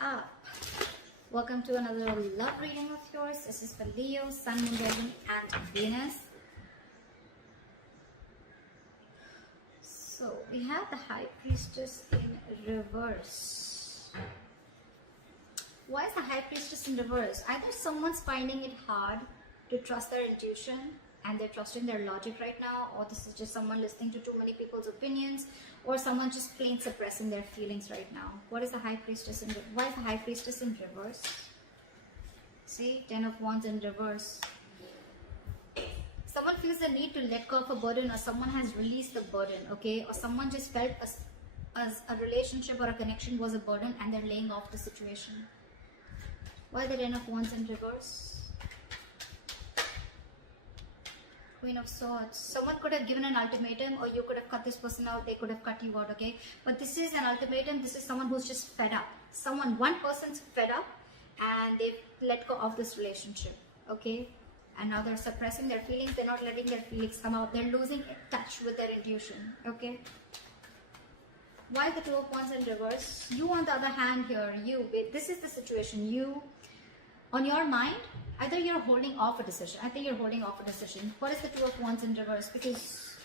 up? Welcome to another love reading of yours. This is for Leo, Sun, Moon, Rising, and Venus. So we have the High Priestess in reverse. Why is the High Priestess in reverse? Either someone's finding it hard to trust their intuition and they're trusting their logic right now, or this is just someone listening to too many people's opinions, or someone just plain suppressing their feelings right now. What is the High Priestess in why is the High Priestess in reverse? See, 10 of Wands in reverse. Someone feels the need to let go of a burden, or someone has released the burden, okay? Or someone just felt as a relationship or a connection was a burden and they're laying off the situation. Why the 10 of Wands in reverse? Queen of Swords. Someone could have given an ultimatum, or you could have cut this person out, they could have cut you out, okay? But this is an ultimatum. This is someone who's just fed up. One person's fed up and they've let go of this relationship, okay? And now they're suppressing their feelings. They're not letting their feelings come out. They're losing touch with their intuition, okay? Why the Two of Wands in reverse? You, on the other hand, here, this is the situation. You, on your mind, either you're holding off a decision. I think you're holding off a decision. What is the Two of Wands in reverse? Because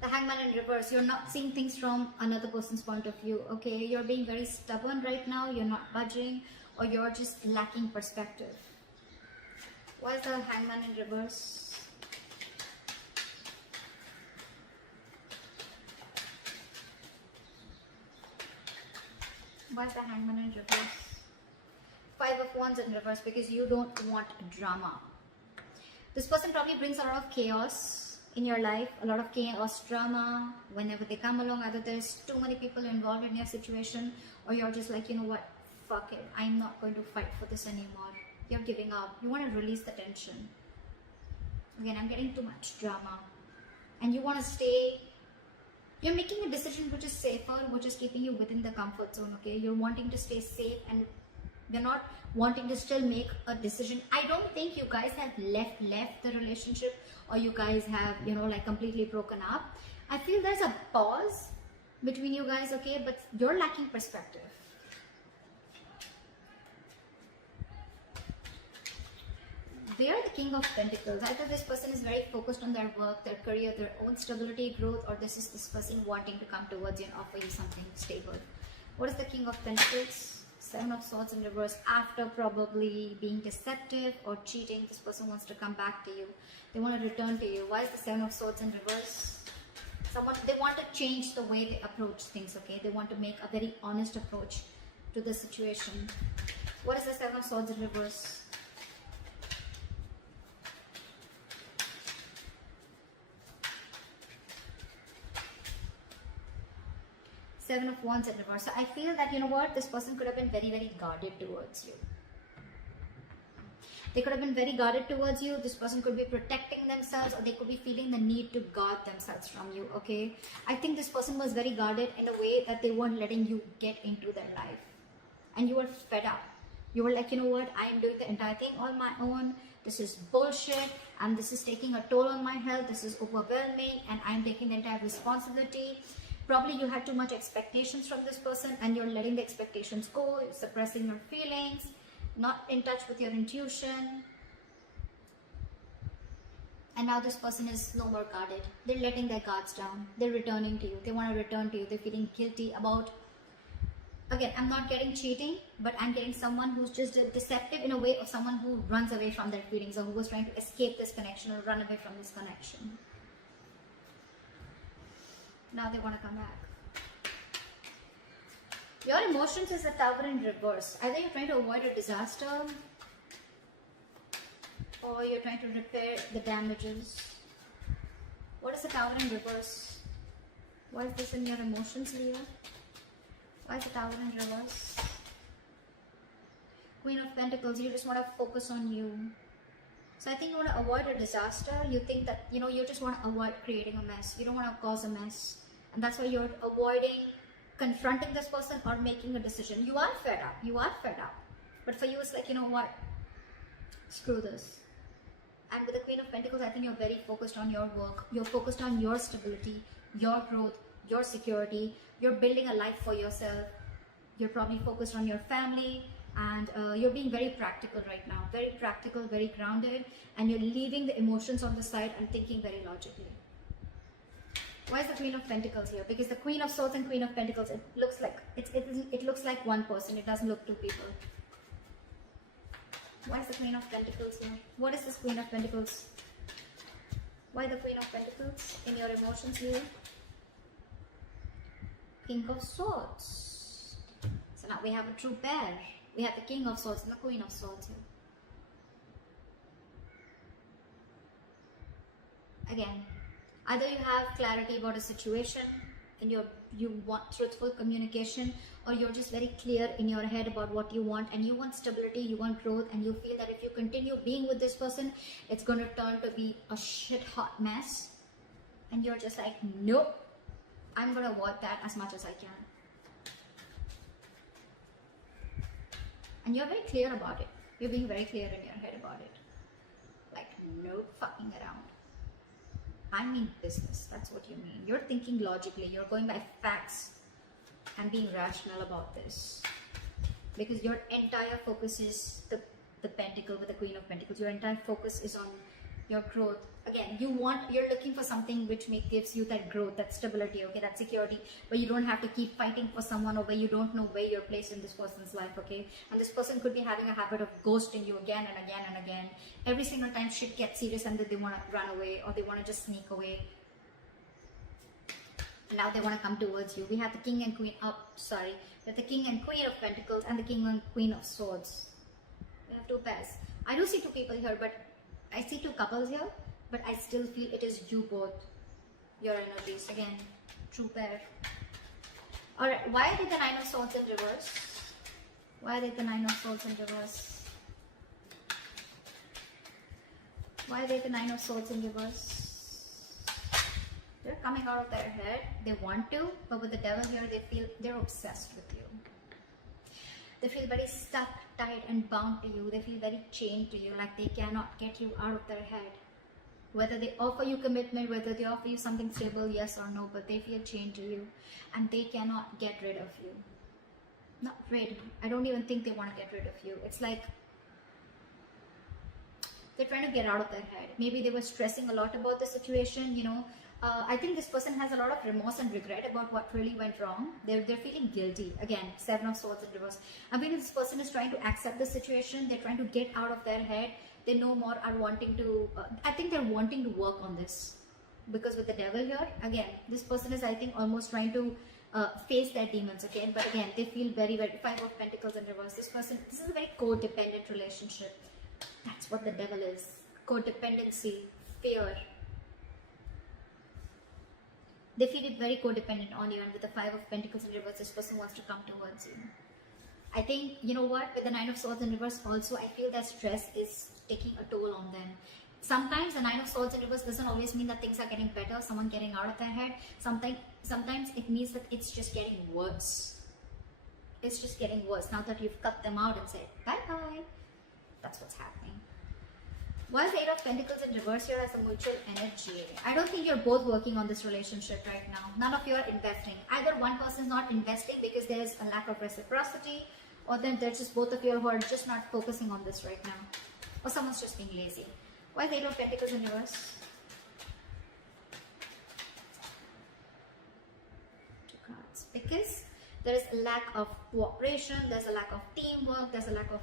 the Hangman in reverse, you're not seeing things from another person's point of view, okay? You're being very stubborn right now. You're not budging, or you're just lacking perspective. Why is the Hangman in reverse? Why is the Hangman in reverse? Five of Wands in reverse, because you don't want drama. This person probably brings a lot of chaos in your life, a lot of chaos, drama. Whenever they come along, either there's too many people involved in your situation, or you're just like, you know what, fuck it, I'm not going to fight for this anymore. You're giving up. You want to release the tension. Again, I'm getting too much drama. And you want to stay. You're making a decision which is safer, which is keeping you within the comfort zone, okay? You're wanting to stay safe, and you're not wanting to still make a decision. I don't think you guys have left the relationship, or you guys have, like completely broken up. I feel there's a pause between you guys, okay? But you're lacking perspective. They are the King of Pentacles. Either this person is very focused on their work, their career, their own stability, growth, or this is this person wanting to come towards you and offer you something stable. What is the King of Pentacles? Seven of Swords in reverse. After probably being deceptive or cheating, this person wants to come back to you. They want to return to you. Why is the Seven of Swords in reverse? They want to change the way they approach things, okay? They want to make a very honest approach to the situation. What is the Seven of Swords in reverse? Seven of Wands in reverse. So I feel that, you know what, this person could have been very, very guarded towards you. They could have been very guarded towards you. This person could be protecting themselves, or they could be feeling the need to guard themselves from you, okay? I think this person was very guarded in a way that they weren't letting you get into their life. And you were fed up. You were like, you know what, I am doing the entire thing on my own. This is bullshit, and this is taking a toll on my health. This is overwhelming, and I'm taking the entire responsibility. Probably you had too much expectations from this person, and you're letting the expectations go, you're suppressing your feelings, not in touch with your intuition. And now this person is no more guarded. They're letting their guards down. They're returning to you. They want to return to you. They're feeling guilty about, again, I'm not getting cheating, but I'm getting someone who's just deceptive in a way of someone who runs away from their feelings, or who was trying to escape this connection or run away from this connection. Now they want to come back. Your emotions is a Tower in reverse. Either you're trying to avoid a disaster, or you're trying to repair the damages. What is the Tower in reverse? Why is this in your emotions, Leo? Why is the Tower in reverse? Queen of Pentacles, you just want to focus on you. So I think you want to avoid a disaster. You think that, you just want to avoid creating a mess. You don't want to cause a mess. And that's why you're avoiding confronting this person or making a decision. You are fed up. You are fed up. But for you, it's like, you know what? Screw this. And with the Queen of Pentacles, I think you're very focused on your work. You're focused on your stability, your growth, your security. You're building a life for yourself. You're probably focused on your family, and you're being very practical right now. Very practical, very grounded, and you're leaving the emotions on the side and thinking very logically. Why is the Queen of Pentacles here? Because the Queen of Swords and Queen of Pentacles, it looks like it looks like one person. It doesn't look two people. Why is the Queen of Pentacles here? What is this Queen of Pentacles? Why the Queen of Pentacles in your emotions here? King of Swords. So now we have a true pair. We have the King of Swords and the Queen of Swords here. Again, either you have clarity about a situation and you want truthful communication, or you're just very clear in your head about what you want, and you want stability, you want growth, and you feel that if you continue being with this person, it's going to turn to be a shit hot mess, and you're just like, nope, I'm going to avoid that as much as I can. And you're very clear about it. You're being very clear in your head about it. Like, no fucking around. I mean business. That's what you mean. You're thinking logically. You're going by facts and being rational about this. Because your entire focus is the pentacle with the Queen of Pentacles. Your entire focus is on your growth. Again, you're looking for something which gives you that growth, that stability, okay, that security, where you don't have to keep fighting for someone, or where you don't know where you're placed in this person's life, okay? And this person could be having a habit of ghosting you again and again and again. Every single time shit gets serious and then they want to run away, or they want to just sneak away. And now they want to come towards you. We have the King and Queen, we have the King and Queen of Pentacles and the King and Queen of Swords. We have two pairs. I do see two people here, but I see two couples here, but I still feel it is you both. Your energies. Again, true pair. Alright, why are they the Nine of Swords in reverse? Why are they the Nine of Swords in reverse? Why are they the Nine of Swords in reverse? They're coming out of their head. They want to, but with the Devil here, they feel they're obsessed with you. They feel very stuck, tied and bound to you. They feel very chained to you, like they cannot get you out of their head. Whether they offer you commitment, whether they offer you something stable, yes or no, but they feel chained to you and they cannot get rid of you. Not rid. I don't even think they want to get rid of you. It's like they're trying to get out of their head. Maybe they were stressing a lot about the situation, you know. I think this person has a lot of remorse and regret about what really went wrong. They're feeling guilty. Again, Seven of Swords in reverse. I mean, this person is trying to accept the situation. They're trying to get out of their head. They no more are wanting to, I think they're wanting to work on this. Because with the Devil here, again, this person is, I think, almost trying to face their demons, okay? But again, they feel very, very, Five of Pentacles in reverse. This is a very codependent relationship. That's what the Devil is. Codependency, fear. They feel it very codependent on you, and with the Five of Pentacles in reverse, this person wants to come towards you. I think, you know what, with the Nine of Swords in reverse also, I feel that stress is taking a toll on them. Sometimes the Nine of Swords in reverse doesn't always mean that things are getting better, someone getting out of their head. Sometimes it means that it's just getting worse. It's just getting worse now that you've cut them out and said bye-bye. That's what's happening. Why is the Eight of Pentacles in reverse here as a mutual energy? I don't think you're both working on this relationship right now. None of you are investing. Either one person is not investing because there is a lack of reciprocity, or then there's just both of you who are just not focusing on this right now. Or someone's just being lazy. Why is the Eight of Pentacles in reverse? Two cards. Because there is a lack of cooperation, there's a lack of teamwork, there's a lack of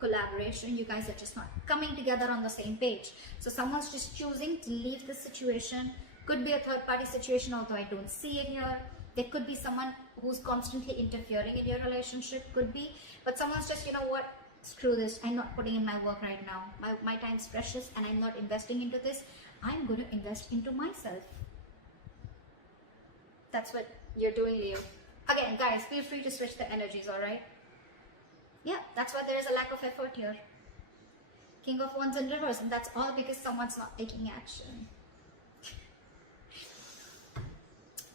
collaboration. You guys are just not coming together on the same page. So someone's just choosing to leave the situation. Could be a third party situation, although I don't see it here. There could be someone who's constantly interfering in your relationship, could be. But someone's just, you know what, screw this, I'm not putting in my work right now. My time's precious and I'm not investing into this. I'm going to invest into myself. That's what you're doing, Leo. Again, guys, feel free to switch the energies, alright? Yeah, that's why there is a lack of effort here. King of Wands in reverse, and that's all because someone's not taking action.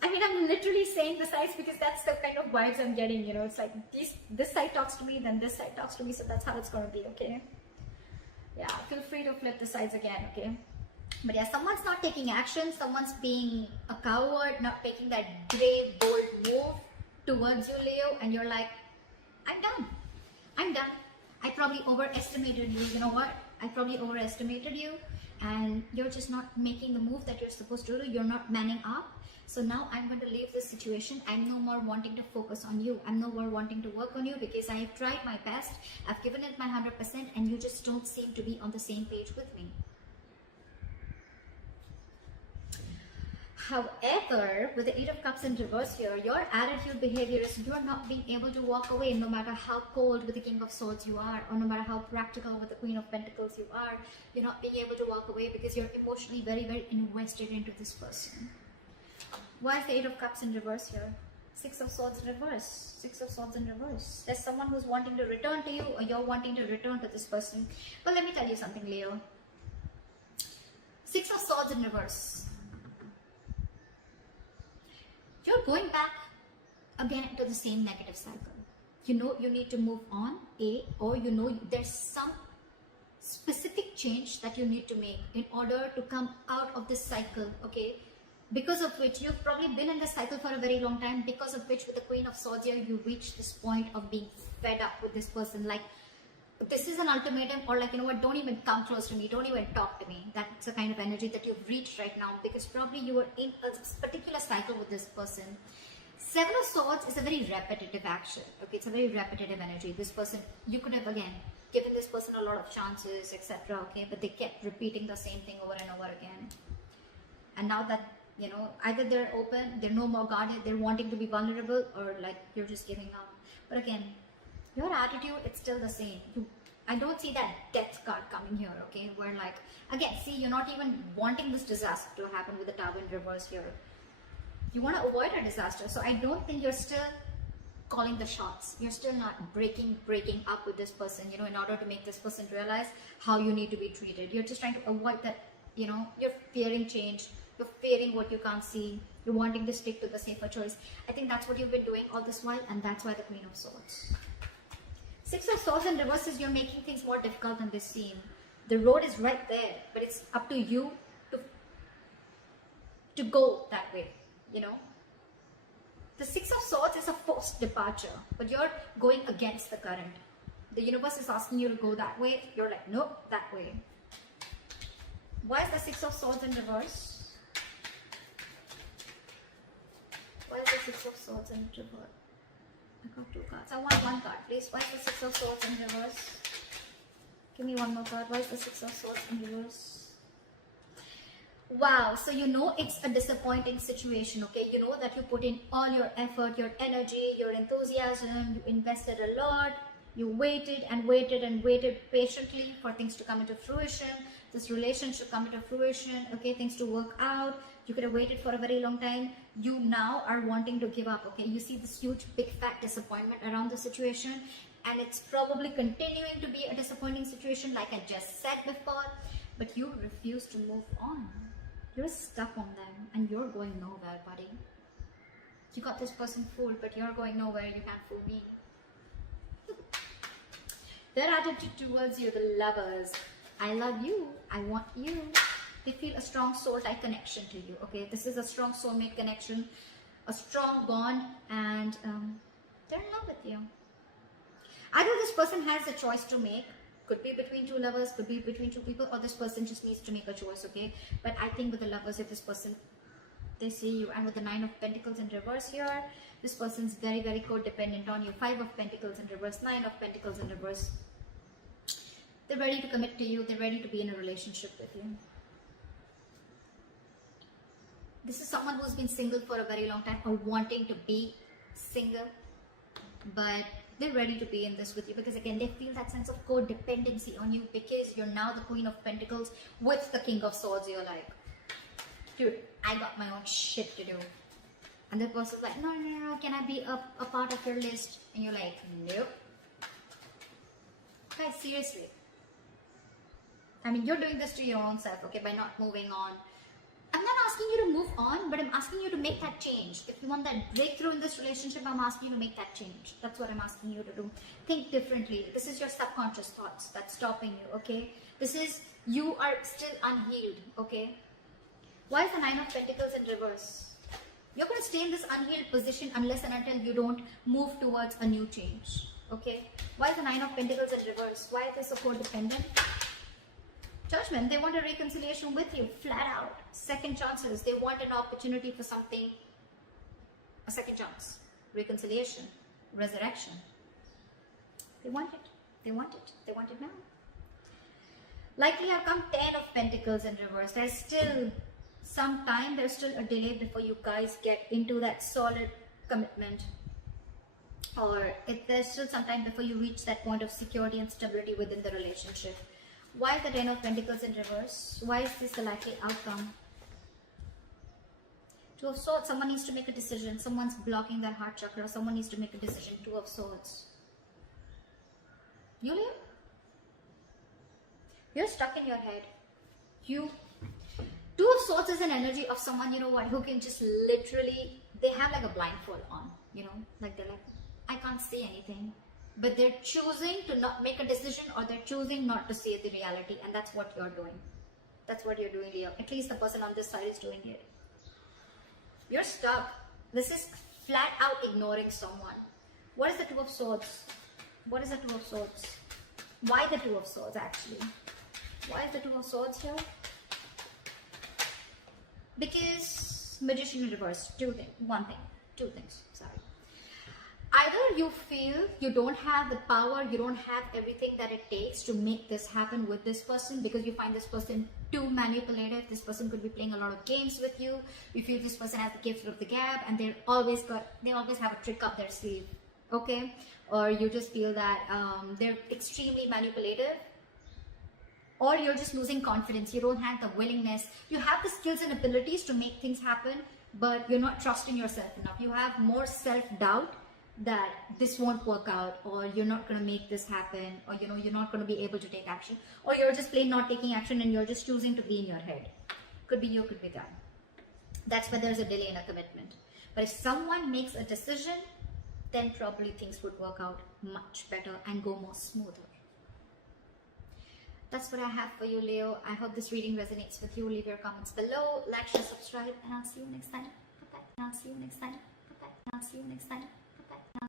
I mean, I'm literally saying the sides because that's the kind of vibes I'm getting, you know. It's like this side talks to me, then this side talks to me, so that's how it's going to be, okay? Yeah, feel free to flip the sides again, okay? But yeah, someone's not taking action, someone's being a coward, not taking that brave, bold move. towards you, Leo, and you're like, I'm done. I'm done. I probably overestimated you. You know what? I probably overestimated you, and you're just not making the move that you're supposed to do. You're not manning up. So now I'm going to leave this situation. I'm no more wanting to focus on you. I'm no more wanting to work on you because I have tried my best. I've given it my 100%, and you just don't seem to be on the same page with me. However, with the Eight of Cups in reverse here, your attitude, behavior is you're not being able to walk away no matter how cold with the King of Swords you are, or no matter how practical with the Queen of Pentacles you are. You're not being able to walk away because you're emotionally very, very invested into this person. Why is the Eight of Cups in reverse here? Six of Swords in reverse. Six of Swords in reverse. There's someone who's wanting to return to you, or you're wanting to return to this person. But let me tell you something, Leo. Six of Swords in reverse. You're going back again to the same negative cycle. You know you need to move on, or you know there's some specific change that you need to make in order to come out of this cycle, okay? Because of which you've probably been in this cycle for a very long time, because of which with the Queen of Swords here, you reach this point of being fed up with this person. Like, this is an ultimatum, or like, you know what, don't even come close to me, don't even talk to me. That's the kind of energy that you've reached right now, because probably you were in a particular cycle with this person. Seven of Swords is a very repetitive action, okay? It's a very repetitive energy. This person, you could have again given this person a lot of chances, etc., okay? But they kept repeating the same thing over and over again. And now that, you know, either they're open, they're no more guarded, they're wanting to be vulnerable, or like you're just giving up. But again, your attitude, it's still the same. I don't see that death card coming here, okay? Where like, again, see, you're not even wanting this disaster to happen with the Tower in reverse here. You want to avoid a disaster. So I don't think you're still calling the shots. You're still not breaking up with this person, you know, in order to make this person realize how you need to be treated. You're just trying to avoid that, you know, you're fearing change. You're fearing what you can't see. You're wanting to stick to the safer choice. I think that's what you've been doing all this while, and that's why the Queen of Swords. Six of Swords in reverse is you're making things more difficult in this scene. The road is right there, but it's up to you to go that way, you know. The Six of Swords is a forced departure, but you're going against the current. The universe is asking you to go that way. You're like, nope, that way. Why is the Six of Swords in reverse? Why is the Six of Swords in reverse? I got two cards. I want one card, please. Why is the Six of Swords in reverse? Give me one more card. Why is the Six of Swords in reverse? Wow. So you know it's a disappointing situation, okay? You know that you put in all your effort, your energy, your enthusiasm. You invested a lot. You waited and waited and waited patiently for things to come into fruition. This relationship come into fruition, okay? Things to work out. You could have waited for a very long time. You now are wanting to give up, okay? You see this huge, big, fat disappointment around the situation, and it's probably continuing to be a disappointing situation, like I just said before, but you refuse to move on. You're stuck on them, and you're going nowhere, buddy. You got this person fooled, but you're going nowhere. You can't fool me. Their attitude towards you, the Lovers. I love you. I want you. They feel a strong soul-like connection to you, okay? This is a strong soulmate connection, a strong bond, and they're in love with you. Either this person has a choice to make, could be between two lovers, could be between two people, or this person just needs to make a choice, okay? But I think with the Lovers, if this person, they see you, and with the Nine of Pentacles in reverse here, this person's very, very codependent on you. Five of Pentacles in reverse, Nine of Pentacles in reverse. They're ready to commit to you. They're ready to be in a relationship with you. This is someone who's been single for a very long time, or wanting to be single, but they're ready to be in this with you, because again, they feel that sense of codependency on you, because you're now the Queen of Pentacles with the King of Swords. You're like, dude, I got my own shit to do. And the person's like, no, can I be a part of your list? And you're like, nope. Guys, seriously. I mean, you're doing this to your own self, okay, by not moving on. I'm not asking you to move on, but I'm asking you to make that change. If you want that breakthrough in this relationship, I'm asking you to make that change. That's what I'm asking you to do. Think differently. This is your subconscious thoughts that's stopping you, okay? This is, you are still unhealed, okay? Why is the Nine of Pentacles in reverse? You're going to stay in this unhealed position unless and until you don't move towards a new change. Okay? Why is the Nine of Pentacles in reverse? Why is this so codependent? Judgment. They want a reconciliation with you, flat out. Second chances. They want an opportunity for something. A second chance. Reconciliation. Resurrection. They want it. They want it. They want it now. Likely outcome, 10 of Pentacles in reverse. There's still some time. There's still a delay before you guys get into that solid commitment. Or there's still some time before you reach that point of security and stability within the relationship. Why is the 10 of Pentacles in reverse? Why is this the likely outcome? Two of Swords. Someone needs to make a decision. Someone's blocking their heart chakra. Someone needs to make a decision. Two of Swords. You live. You're stuck in your head. Two of Swords is an energy of someone, you know what, who can just literally, they have like a blindfold on, you know, like they're like, I can't see anything. But they're choosing to not make a decision, or they're choosing not to see the reality, and that's what you're doing. That's what you're doing, Leo. At least the person on this side is doing it. You're stuck. This is flat out ignoring someone. What is the Two of Swords? What is the Two of Swords? Why the Two of Swords actually? Why is the Two of Swords here? Because Magician in reverse. Two things. Sorry. Either you feel you don't have the power, you don't have everything that it takes to make this happen with this person, because you find this person too manipulative. This person could be playing a lot of games with you. You feel this person has the gift of the gab, and they always have a trick up their sleeve. Okay? Or you just feel that they're extremely manipulative. Or you're just losing confidence. You don't have the willingness. You have the skills and abilities to make things happen, but you're not trusting yourself enough. You have more self-doubt that this won't work out, or you're not going to make this happen, or you know, you're not going to be able to take action, or you're just plain not taking action and you're just choosing to be in your head. Could be you, could be them. That's where there's a delay in a commitment. But if someone makes a decision, then probably things would work out much better and go more smoother. That's what I have for you, Leo. I hope this reading resonates with you. Leave your comments below. Like, share, subscribe, and I'll see you next time. Bye-bye. And I'll see you next time. Bye-bye. And I'll see you next time.